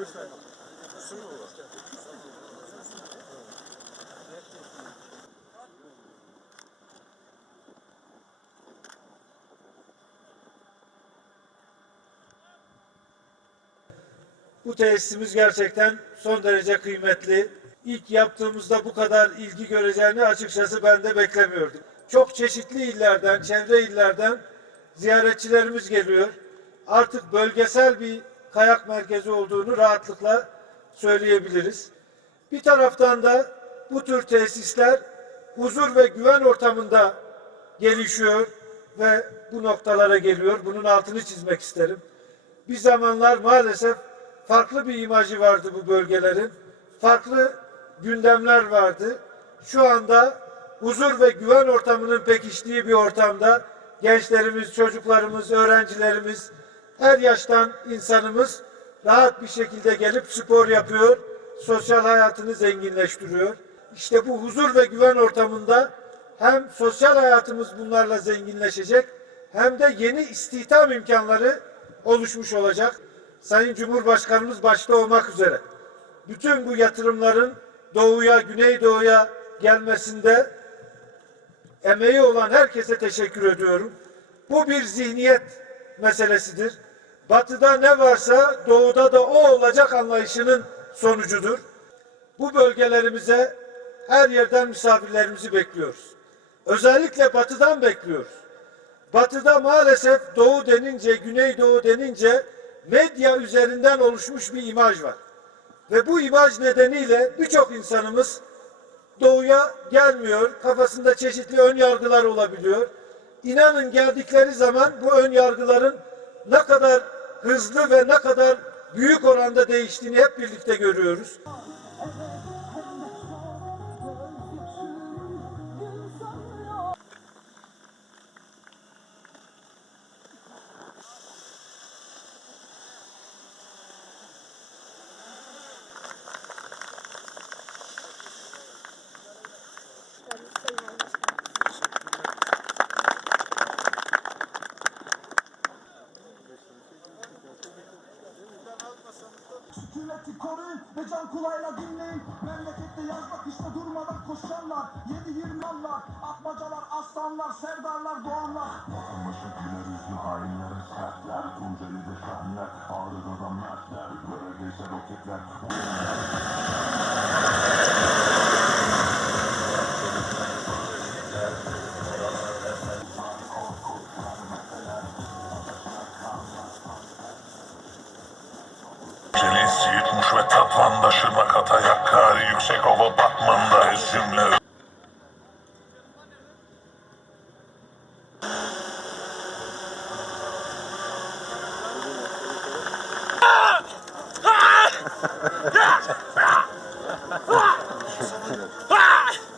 Bu tesisimiz gerçekten son derece kıymetli. İlk yaptığımızda bu kadar ilgi göreceğini açıkçası ben de beklemiyordum. Çok çeşitli illerden, çevre illerden ziyaretçilerimiz geliyor. Artık bölgesel bir kayak merkezi olduğunu rahatlıkla söyleyebiliriz. Bir taraftan da bu tür tesisler huzur ve güven ortamında gelişiyor ve bu noktalara geliyor. Bunun altını çizmek isterim. Bir zamanlar maalesef farklı bir imajı vardı bu bölgelerin. Farklı gündemler vardı. Şu anda huzur ve güven ortamının pekiştiği bir ortamda gençlerimiz, çocuklarımız, öğrencilerimiz, her yaştan insanımız rahat bir şekilde gelip spor yapıyor, sosyal hayatını zenginleştiriyor. İşte bu huzur ve güven ortamında hem sosyal hayatımız bunlarla zenginleşecek hem de yeni istihdam imkanları oluşmuş olacak. Sayın Cumhurbaşkanımız başta olmak üzere bütün bu yatırımların doğuya, güneydoğuya gelmesinde emeği olan herkese teşekkür ediyorum. Bu bir zihniyet meselesidir. Batıda ne varsa doğuda da o olacak anlayışının sonucudur. Bu bölgelerimize her yerden misafirlerimizi bekliyoruz. Özellikle batıdan bekliyoruz. Batıda maalesef doğu denince, güneydoğu denince medya üzerinden oluşmuş bir imaj var. Ve bu imaj nedeniyle birçok insanımız doğuya gelmiyor. Kafasında çeşitli ön yargılar olabiliyor. İnanın geldikleri zaman bu ön yargıların ne kadar hızlı ve ne kadar büyük oranda değiştiğini hep birlikte görüyoruz. Sükuneti koruyun ve can kulağıyla dinleyin. Memlekette yazmak işte durmadan koşanlar. Yedi yirmanlar, atmacalar, aslanlar, serdarlar, doğanlar. Vatandaşı güler yüzlü hainlere sertler Tunceli'de şahinler, Ağrı'da da mertler Bölgeyse roketler yutmuş ve tatvandaşına kata yakar Yüksek ova Batman'da isimle